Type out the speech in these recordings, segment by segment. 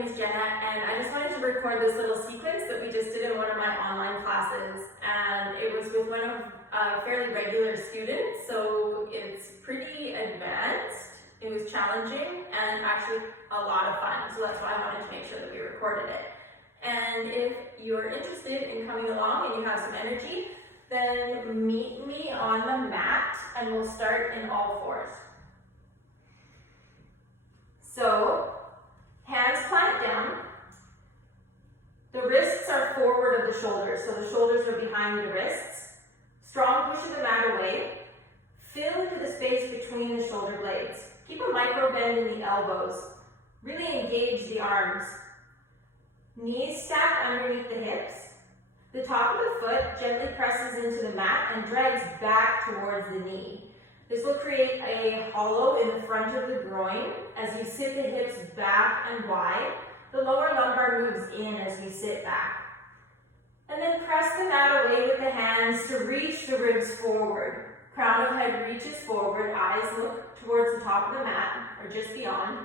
name is Jenna, and I just wanted to record this little sequence that we just did in one of my online classes, and it was with one of a fairly regular students, so it's pretty advanced. It was challenging and actually a lot of fun, so that's why I wanted to make sure that we recorded it. And if you're interested in coming along and you have some energy, then meet me on the mat and we'll start in all fours. So, hands plant down. The wrists are forward of the shoulders, so the shoulders are behind the wrists. Strong push of the mat away. Fill into the space between the shoulder blades. Keep a micro bend in the elbows. Really engage the arms. Knees stacked underneath the hips. The top of the foot gently presses into the mat and drags back towards the knee. This will create a hollow in the front of the groin as you sit the hips back and wide. The lower lumbar moves in as you sit back. And then press the mat away with the hands to reach the ribs forward. Crown of head reaches forward, eyes look towards the top of the mat or just beyond.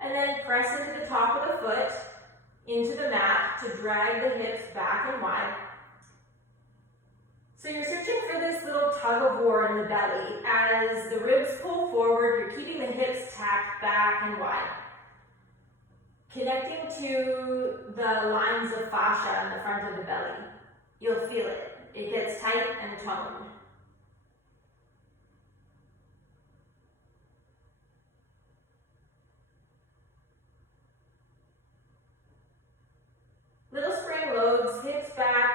And then press into the top of the foot, into the mat to drag the hips back and wide. So you're searching for this little tug of war in the belly. As the ribs pull forward, you're keeping the hips tacked back and wide. Connecting to the lines of fascia in the front of the belly. You'll feel it. It gets tight and toned. Little spring loads, hips back,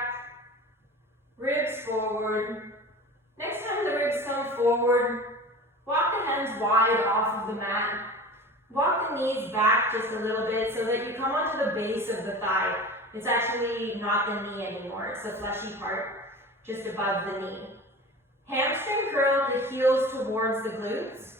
ribs forward. Next time the ribs come forward, walk the hands wide off of the mat. Walk the knees back just a little bit so that you come onto the base of the thigh. It's actually not the knee anymore, it's the fleshy part just above the knee. Hamstring curl the heels towards the glutes.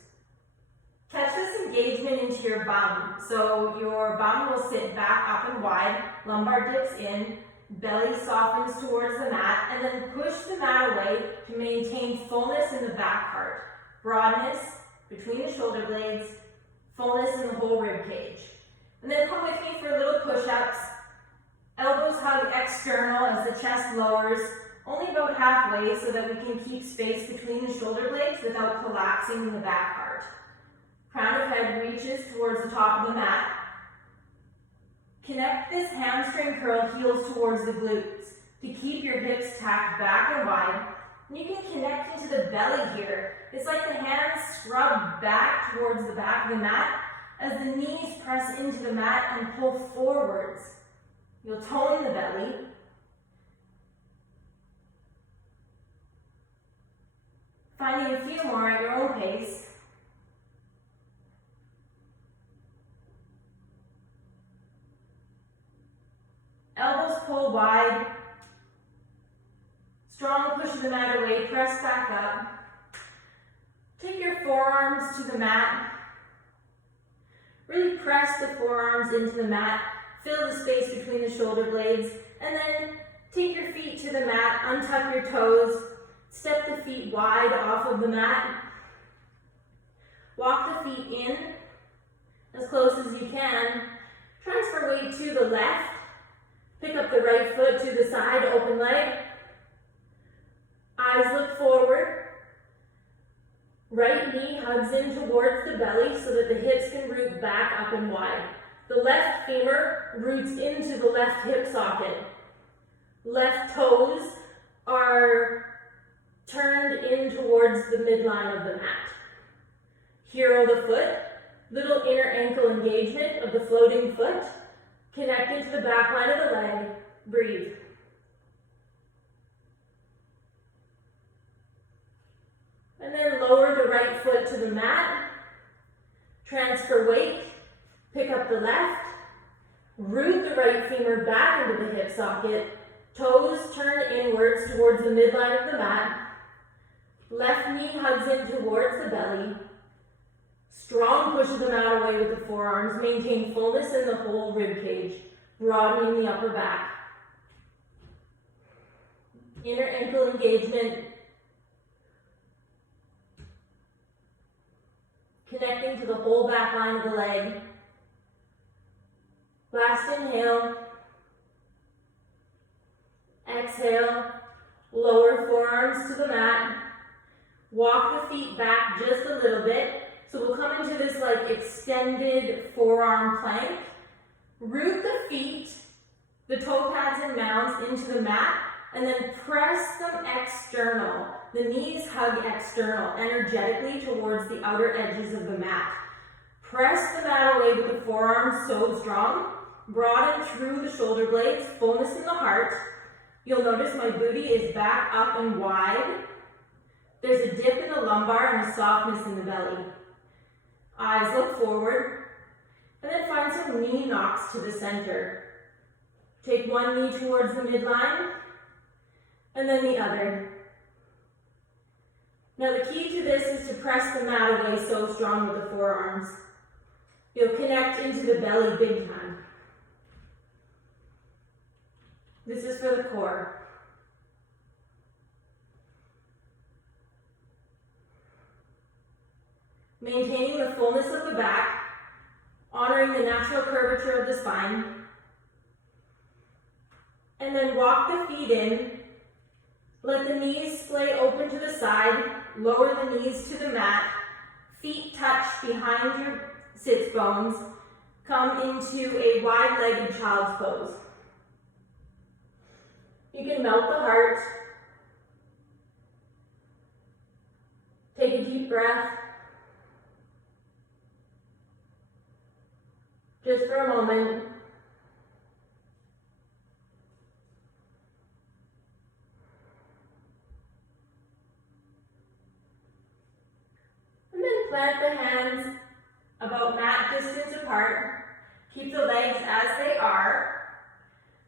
Catch this engagement into your bum. So your bum will sit back up and wide, lumbar dips in, belly softens towards the mat, and then push the mat away to maintain fullness in the back part. Broadness between the shoulder blades, fullness in the whole rib cage. And then come with me for little push-ups. Elbows hug external as the chest lowers, only about halfway so that we can keep space between the shoulder blades without collapsing in the back part. Crown of head reaches towards the top of the mat. Connect this hamstring curl heels towards the glutes to keep your hips tacked back and wide. And you can connect into the belly here. It's like the hands scrub back towards the back of the mat as the knees press into the mat and pull forwards. You'll tone the belly. Finding a few more at your own pace. Elbows pull wide. Strong push of the mat away, press back up. Take your forearms to the mat. Really press the forearms into the mat. Fill the space between the shoulder blades. And then take your feet to the mat, untuck your toes. Step the feet wide off of the mat. Walk the feet in as close as you can. Transfer weight to the left. Pick up the right foot to the side, open leg. Eyes look forward. Right knee hugs in towards the belly so that the hips can root back up and wide. The left femur roots into the left hip socket. Left toes are turned in towards the midline of the mat. Hero the foot, little inner ankle engagement of the floating foot. Connecting to the back line of the leg, breathe. And then lower the right foot to the mat, transfer weight, pick up the left, root the right femur back into the hip socket, toes turn inwards towards the midline of the mat, left knee hugs in towards the belly, strong push of the mat away with the forearms, maintain fullness in the whole rib cage, broadening the upper back. Inner ankle engagement, connecting to the whole back line of the leg. Last inhale. Exhale. Lower forearms to the mat. Walk the feet back just a little bit. So we'll come into this like extended forearm plank. Root the feet, the toe pads and mounds into the mat, and then press them external. The knees hug external, energetically towards the outer edges of the mat. Press the mat away with the forearms so strong. Broaden through the shoulder blades, fullness in the heart. You'll notice my booty is back up and wide. There's a dip in the lumbar and a softness in the belly. Eyes look forward, and then find some knee knocks to the center. Take one knee towards the midline, and then the other. Now the key to this is to press the mat away so strong with the forearms. You'll connect into the belly big time. This is for the core. Maintaining the fullness of the back, honoring the natural curvature of the spine. And then walk the feet in. Let the knees splay open to the side. Lower the knees to the mat. Feet touch behind your sits bones. Come into a wide-legged child's pose. You can melt the heart. Take a deep breath. Just for a moment. And then plant the hands about mat distance apart. Keep the legs as they are.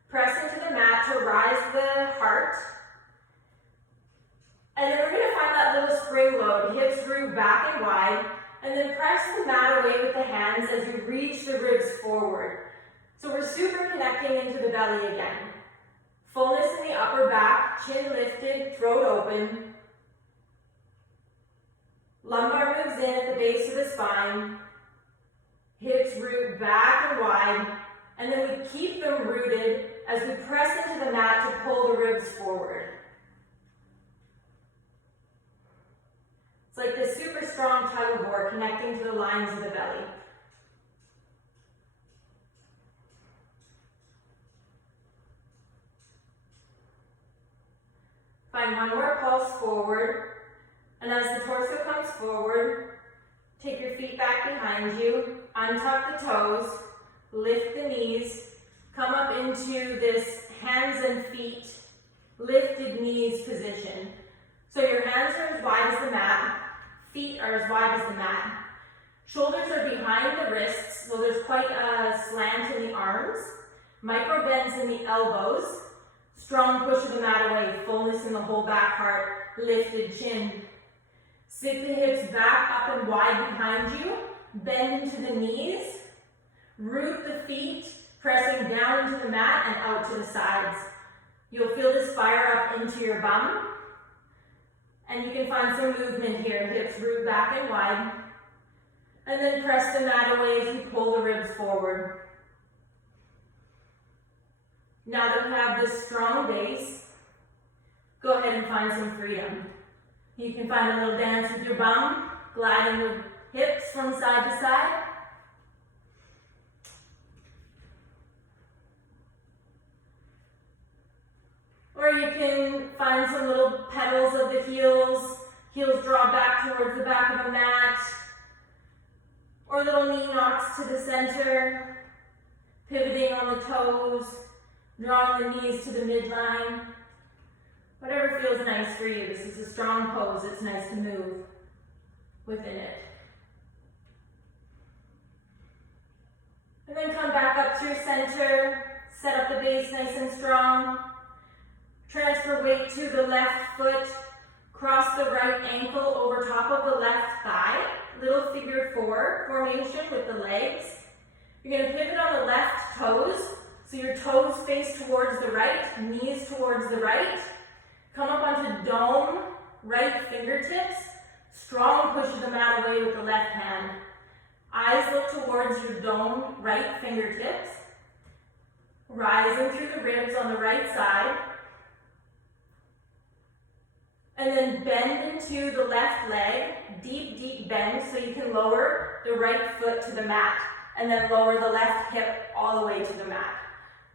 Press into the mat to rise the heart. And then we're going to find that little spring load, hips root back and wide. And then press the mat away with the hands as you reach the ribs forward. So we're super connecting into the belly again. Fullness in the upper back, chin lifted, throat open. Lumbar moves in at the base of the spine. Hips root back and wide. And then we keep them rooted as we press into the mat to pull the ribs forward. It's like this super strong tug of war connecting to the lines of the belly. Find one more pulse forward. And as the torso comes forward, take your feet back behind you, untuck the toes, lift the knees, come up into this hands and feet, lifted knees position. So your hands are as wide as the mat, feet are as wide as the mat. Shoulders are behind the wrists, so there's quite a slant in the arms. Micro bends in the elbows. Strong push of the mat away, fullness in the whole back part, lifted chin. Sit the hips back up and wide behind you. Bend into the knees. Root the feet, pressing down into the mat and out to the sides. You'll feel this fire up into your bum. And you can find some movement here. Hips root back and wide. And then press the mat away as you pull the ribs forward. Now that we have this strong base, go ahead and find some freedom. You can find a little dance with your bum, gliding the hips from side to side. Or you can find some little petals of the heels draw back towards the back of the mat, or little knee knocks to the center, pivoting on the toes, drawing the knees to the midline. Whatever feels nice for you. This is a strong pose. It's nice to move within it. And then come back up through center, set up the base nice and strong. Transfer weight to the left foot, cross the right ankle over top of the left thigh. Little figure four formation with the legs. You're going to pivot on the left toes, so your toes face towards the right, knees towards the right. Come up onto dome, right fingertips. Strong push of the mat away with the left hand. Eyes look towards your dome, right fingertips. Rising through the ribs on the right side. And then bend into the left leg, deep, deep bend so you can lower the right foot to the mat. And then lower the left hip all the way to the mat.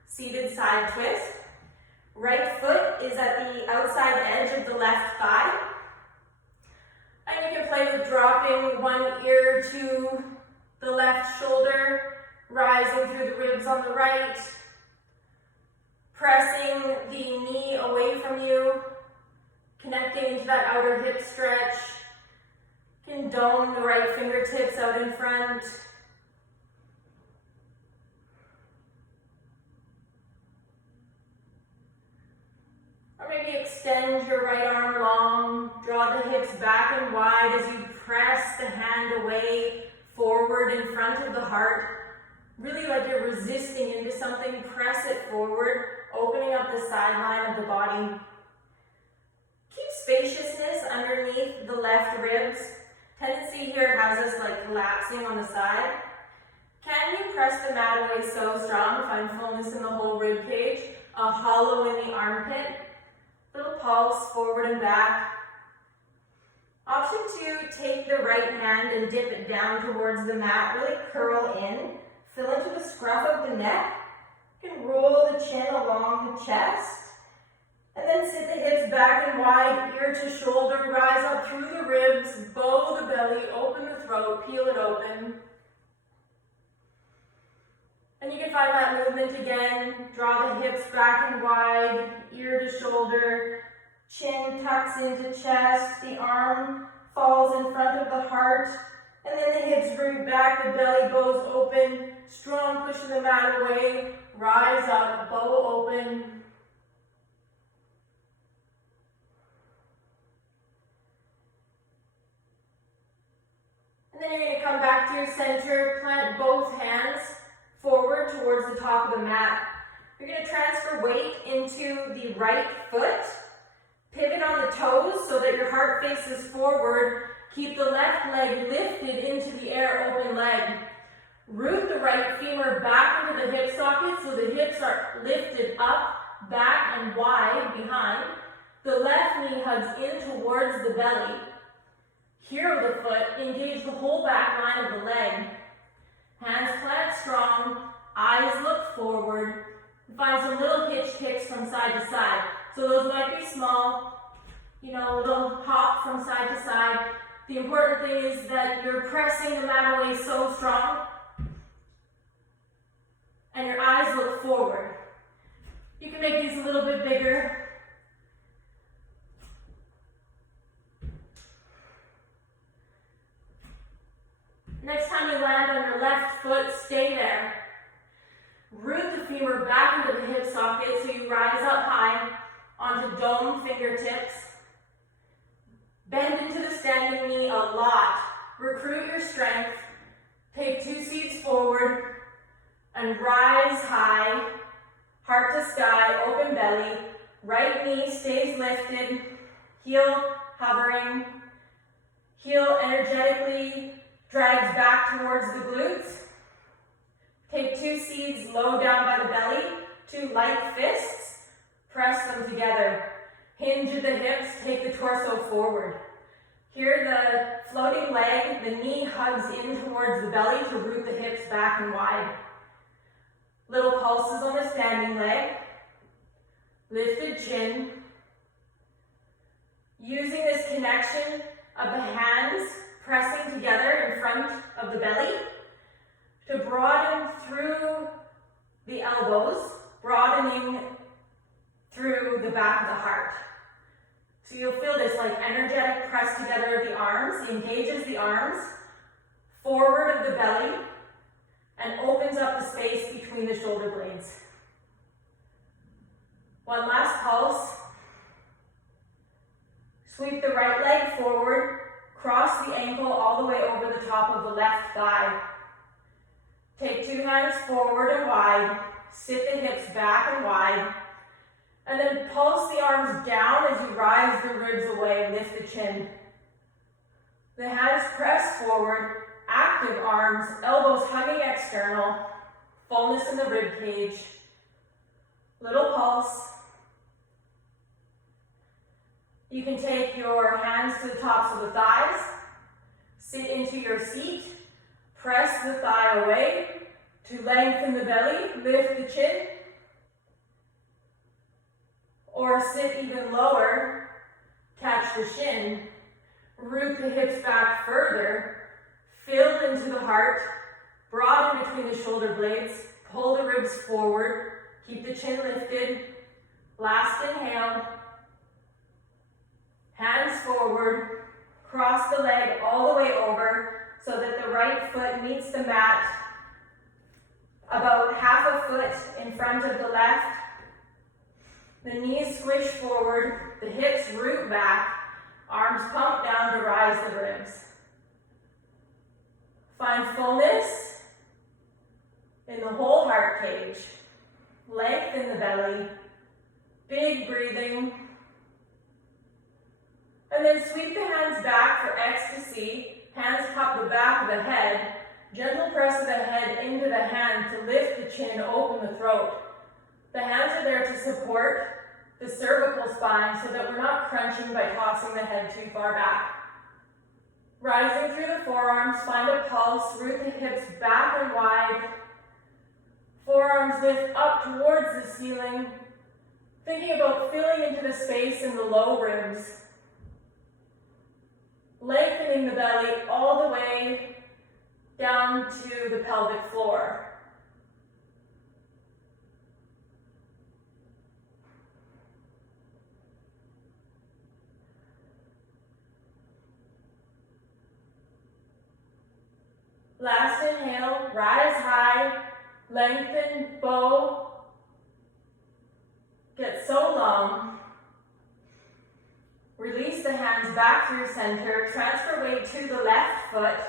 Seated side twist. Right foot is at the outside edge of the left thigh. And you can play with dropping one ear to the left shoulder, rising through the ribs on the right, pressing the knee away from you, connecting into that outer hip stretch. You can dome the right fingertips out in front. Or maybe extend your right arm long, draw the hips back and wide as you press the hand away, forward in front of the heart. Really like you're resisting into something, press it forward, opening up the sideline of the body. Keep spaciousness underneath the left ribs. Tendency here has us like collapsing on the side. Can you press the mat away so strong? Find fullness in the whole rib cage. A hollow in the armpit. Little pulse forward and back. Option 2, take the right hand and dip it down towards the mat. Really curl in. Fill into the scruff of the neck. You can roll the chin along the chest. And then sit the hips back and wide, ear to shoulder, rise up through the ribs, bow the belly, open the throat, peel it open. And you can find that movement again. Draw the hips back and wide, ear to shoulder, chin tucks into chest, the arm falls in front of the heart, and then the hips bring back, the belly bows open, strong push the mat away, rise up, bow open. And then you're going to come back to your center, plant both hands forward towards the top of the mat. You're going to transfer weight into the right foot. Pivot on the toes so that your heart faces forward. Keep the left leg lifted into the air, open leg. Root the right femur back into the hip socket so the hips are lifted up, back, and wide behind. The left knee hugs in towards the belly. Hero the foot, engage the whole back line of the leg. Hands plant strong, eyes look forward. Find some little hitch kicks from side to side. So those might be small, little hop from side to side. The important thing is that you're pressing the mat away so strong and your eyes look forward. You can make these a little bit bigger. Next time you land on your left foot, stay there. Root the femur back into the hip socket so you rise up high onto dome fingertips. Bend into the standing knee a lot. Recruit your strength. Take 2 seats forward and rise high. Heart to sky, open belly. Right knee stays lifted. Heel hovering. Heel energetically drags back towards the glutes. Take 2 seeds low down by the belly, 2 light fists, press them together. Hinge at the hips, take the torso forward. Here the floating leg, the knee hugs in towards the belly to root the hips back and wide. Little pulses on the standing leg. Lifted chin. Using this connection of the hands pressing together in front of the belly to broaden through the elbows, broadening through the back of the heart. So you'll feel this like energetic press together of the arms, engages the arms, forward of the belly, and opens up the space between the shoulder blades. One last pulse. Sweep the right leg forward, cross the ankle all the way over the top of the left thigh. Take 2 hands forward and wide, sit the hips back and wide, and then pulse the arms down as you rise the ribs away and lift the chin. The hands press forward, active arms, elbows hugging external, fullness in the rib cage. Little pulse. You can take your hands to the tops of the thighs, sit into your seat, press the thigh away to lengthen the belly, lift the chin, or sit even lower, catch the shin, root the hips back further, fill into the heart, broaden between the shoulder blades, pull the ribs forward, keep the chin lifted. Last inhale. Hands forward, cross the leg all the way over so that the right foot meets the mat about half a foot in front of the left. The knees squish forward, the hips root back, arms pump down to rise the ribs. Find fullness in the whole heart cage. Lengthen the belly, big breathing. And then sweep the hands back for ecstasy. Hands cup the back of the head. Gentle press of the head into the hand to lift the chin, open the throat. The hands are there to support the cervical spine so that we're not crunching by tossing the head too far back. Rising through the forearms, find a pulse, root the hips back and wide. Forearms lift up towards the ceiling. Thinking about filling into the space in the low ribs. Lengthening the belly all the way down to the pelvic floor. Last inhale, rise high, lengthen, bow, get so long. Release the hands back through center, transfer weight to the left foot,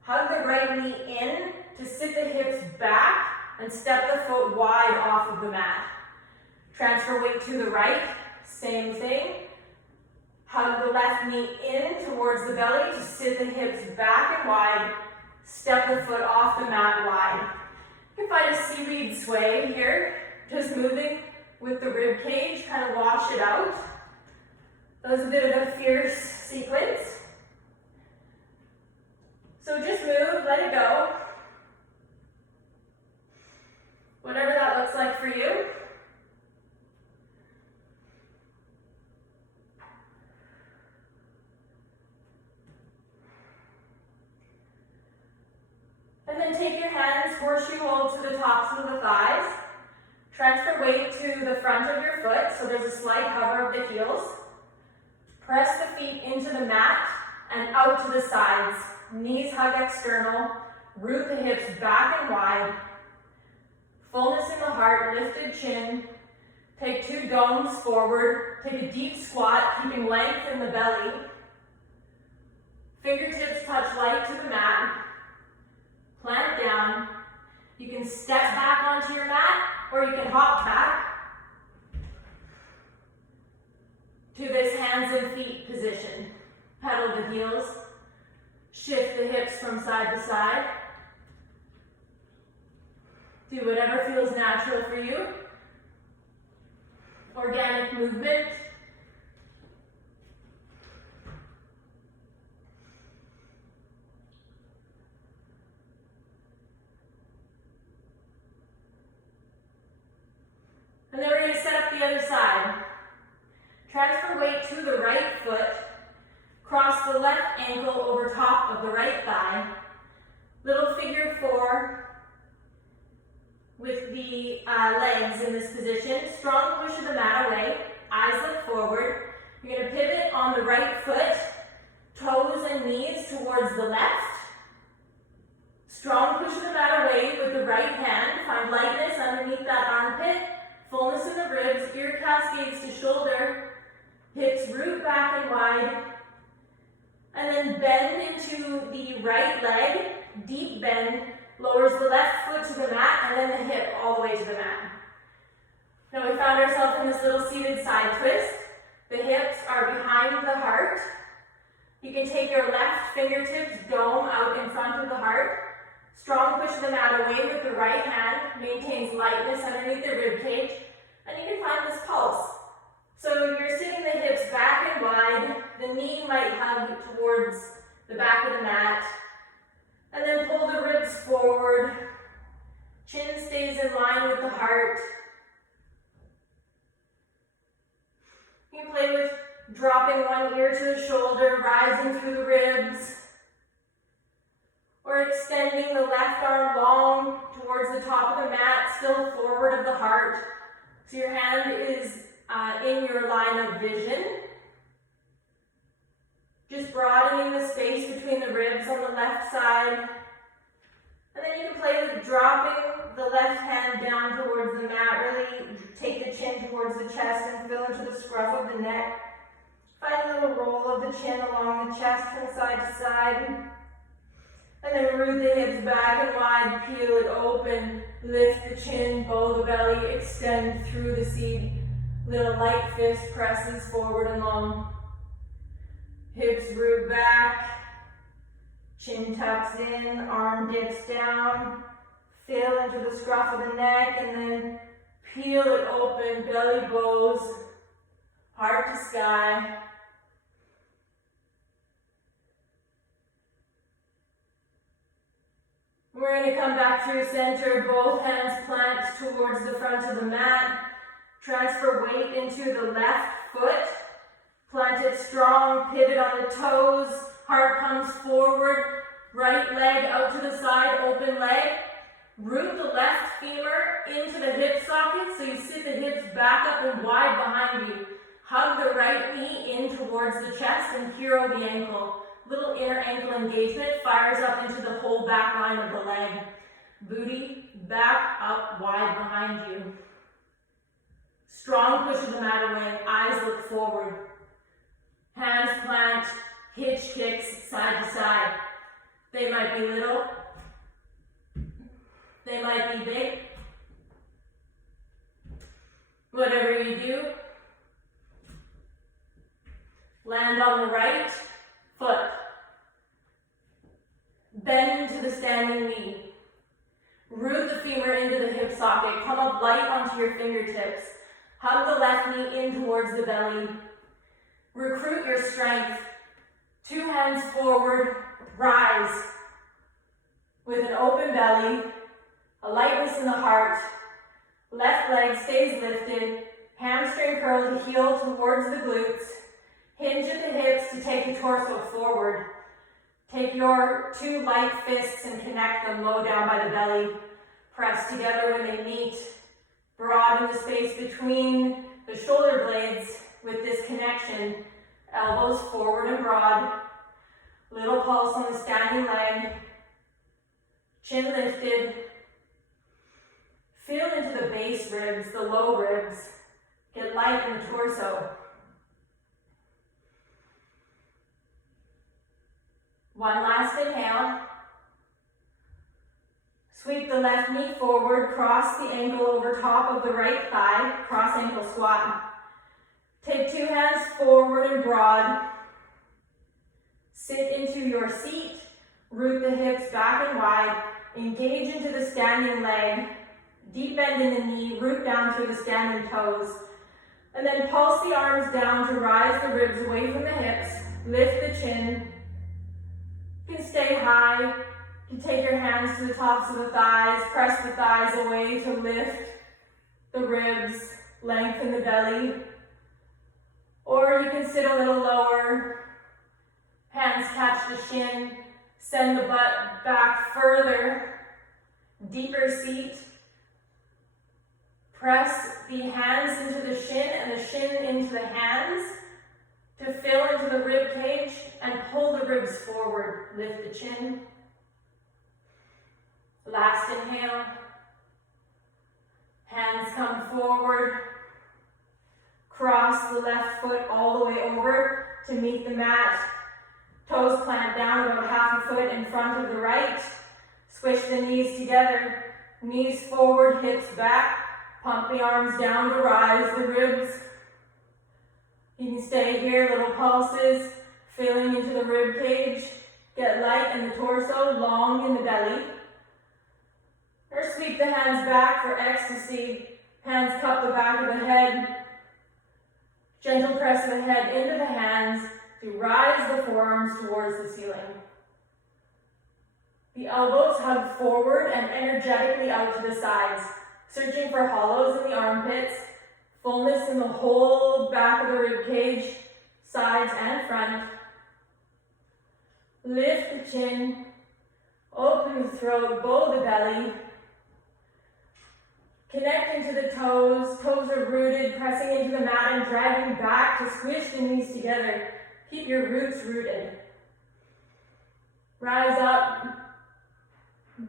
hug the right knee in to sit the hips back and step the foot wide off of the mat. Transfer weight to the right, same thing. Hug the left knee in towards the belly to sit the hips back and wide, step the foot off the mat wide. You can find a seaweed sway here, just moving with the rib cage, kind of wash it out. That was a bit of a fierce sequence. So just move, let it go. Whatever that looks like for you. And then take your hands, horseshoe hold to the tops of the thighs. Transfer weight to the front of your foot, so there's a slight hover of the heels. Press the feet into the mat and out to the sides. Knees hug external, root the hips back and wide. Fullness in the heart, lifted chin. Take 2 domes forward. Take a deep squat, keeping length in the belly. Fingertips touch light to the mat. Plant down. You can step back onto your mat, or you can hop back to this hands and feet position. Pedal the heels. Shift the hips from side to side. Do whatever feels natural for you. Organic movement. And then we're going to set up the other side. Transfer weight to the right foot. Cross the left ankle over top of the right thigh. Little figure 4 with the legs in this position. Strong push of the mat away. Eyes look forward. You're going to pivot on the right foot. Toes and knees towards the left. Strong push of the mat away with the right hand. Find lightness underneath that armpit. Fullness in the ribs. Ear cascades to shoulder. Hips root back and wide. And then bend into the right leg. Deep bend. Lowers the left foot to the mat, and then the hip all the way to the mat. Now we found ourselves in this little seated side twist. The hips are behind the heart. You can take your left fingertips, dome out in front of the heart. Strong push of the mat away with the right hand. Maintains lightness underneath the rib cage. can find this pulse. So you're sitting the hips back and wide, the knee might hug towards the back of the mat, and then pull the ribs forward, chin stays in line with the heart. You can play with dropping one ear to the shoulder, rising through the ribs, or extending the left arm long towards the top of the mat, still forward of the heart. So your hand is in your line of vision. Just broadening the space between the ribs on the left side. And then you can play with dropping the left hand down towards the mat. Really take the chin towards the chest and feel into the scruff of the neck. Find a little roll of the chin along the chest from side to side. And then root the hips back and wide, peel it open, lift the chin, bow the belly, extend through the seat. Little light fist presses forward and long. Hips root back, chin tucks in, arm dips down, feel into the scruff of the neck, and then peel it open, belly bows, heart to sky. We're going to come back through center, both hands plant towards the front of the mat. Transfer weight into the left foot. Plant it strong, pivot on the toes. Heart comes forward, right leg out to the side, open leg. Root the left femur into the hip socket so you sit the hips back up and wide behind you. Hug the right knee in towards the chest and hero the ankle. Little inner ankle engagement fires up into the whole back line of the leg. Booty back up wide behind you. Strong push of the mat away, eyes look forward. Hands plant, hitch kicks side to side. They might be little, they might be big. Whatever you do, land on the right foot. Bend into the standing knee. Root the femur into the hip socket. Come up light onto your fingertips. Hug the left knee in towards the belly. Recruit your strength. Two hands forward, rise. With an open belly, a lightness in the heart. Left leg stays lifted. Hamstring curl the heel towards the glutes. Hinge at the hips to take the torso forward. Take your two light fists and connect them low down by the belly. Press together when they meet. Broaden the space between the shoulder blades with this connection. Elbows forward and broad. Little pulse on the standing leg. Chin lifted. Feel into the base ribs, the low ribs. Get light in the torso. One last inhale. Sweep the left knee forward, cross the ankle over top of the right thigh, cross ankle squat. Take two hands forward and broad. Sit into your seat, root the hips back and wide, engage into the standing leg, deep bend in the knee, root down through the standing toes, and then pulse the arms down to rise the ribs away from the hips, lift the chin. You can stay high, you can take your hands to the tops of the thighs, press the thighs away to lift the ribs, lengthen the belly. Or you can sit a little lower, hands catch the shin, send the butt back further, deeper seat. Press the hands into the shin and the shin into the hands to fill into the rib cage and pull the ribs forward. Lift the chin. Last inhale. Hands come forward. Cross the left foot all the way over to meet the mat. Toes plant down about half a foot in front of the right. Squish the knees together. Knees forward, hips back. Pump the arms down to rise the ribs. You can stay here, little pulses, filling into the rib cage. Get light in the torso, long in the belly. Or sweep the hands back for ecstasy. Hands cup the back of the head. Gentle press of the head into the hands to rise the forearms towards the ceiling. The elbows hug forward and energetically out to the sides, searching for hollows in the armpits, fullness in the whole back of the rib cage, sides and front. Lift the chin, open the throat, bow the belly. Connect into the toes. Toes are rooted, pressing into the mat and dragging back to squish the knees together. Keep your roots rooted. Rise up,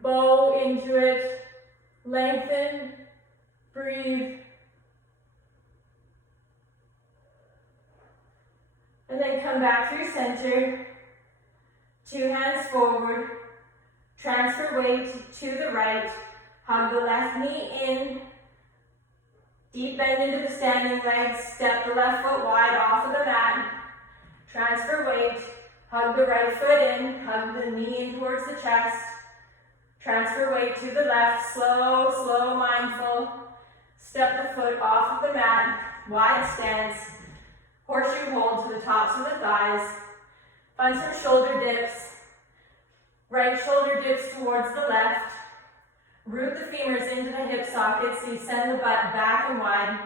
bow into it, lengthen, breathe. And then come back through center. 2 hands forward. Transfer weight to the right. Hug the left knee in. Deep bend into the standing legs. Step the left foot wide off of the mat. Transfer weight. Hug the right foot in. Hug the knee in towards the chest. Transfer weight to the left. Slow, slow, mindful. Step the foot off of the mat. Wide stance. Horseshoe hold to the tops of the thighs. Find some shoulder dips. Right shoulder dips towards the left. Root the femurs into the hip sockets so you send the butt back and wide.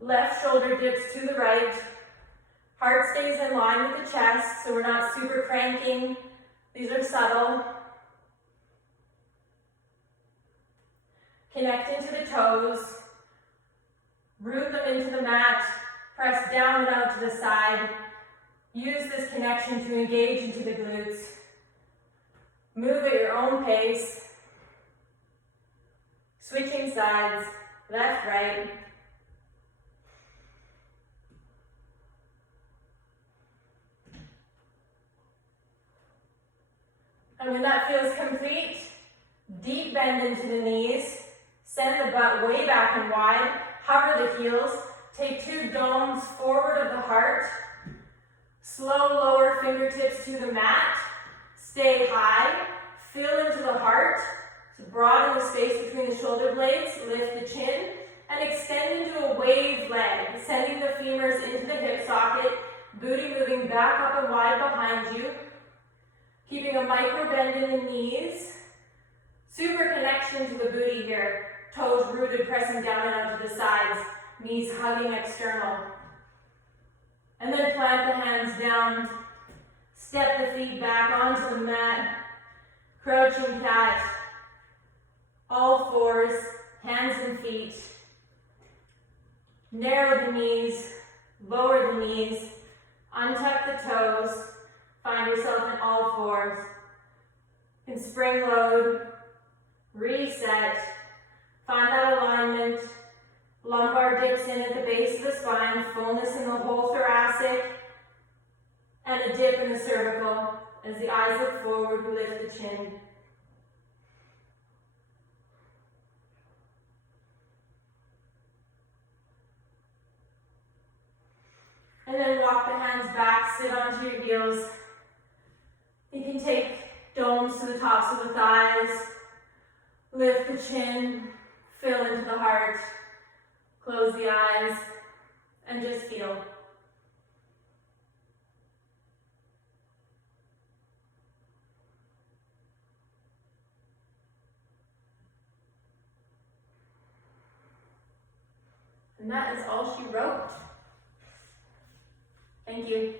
Left shoulder dips to the right. Heart stays in line with the chest, so we're not super cranking. These are subtle. Connect into the toes. Root them into the mat. Press down and out to the side. Use this connection to engage into the glutes. Move at your own pace. Switching sides, left, right. And when that feels complete, deep bend into the knees. Send the butt way back and wide. Hover the heels. Take 2 domes forward of the heart. Slow lower fingertips to the mat. Stay high. Fill into the heart. So broaden the space between the shoulder blades. Lift the chin. And extend into a wave leg. Sending the femurs into the hip socket. Booty moving back up and wide behind you. Keeping a micro bend in the knees. Super connection to the booty here. Toes rooted, pressing down and out to the sides. Knees hugging external. And then plant the hands down. Step the feet back onto the mat. Crouching cat. All fours, hands and feet. Narrow the knees. Lower the knees. Untuck the toes. Find yourself in all fours. You can spring load. Reset. Find that alignment. Lumbar dips in at the base of the spine, fullness in the whole thoracic, and a dip in the cervical. As the eyes look forward, we lift the chin. And then walk the hands back, sit onto your heels. You can take domes to the tops of the thighs, lift the chin, fill into the heart. Close the eyes and just feel. And that is all she wrote. Thank you.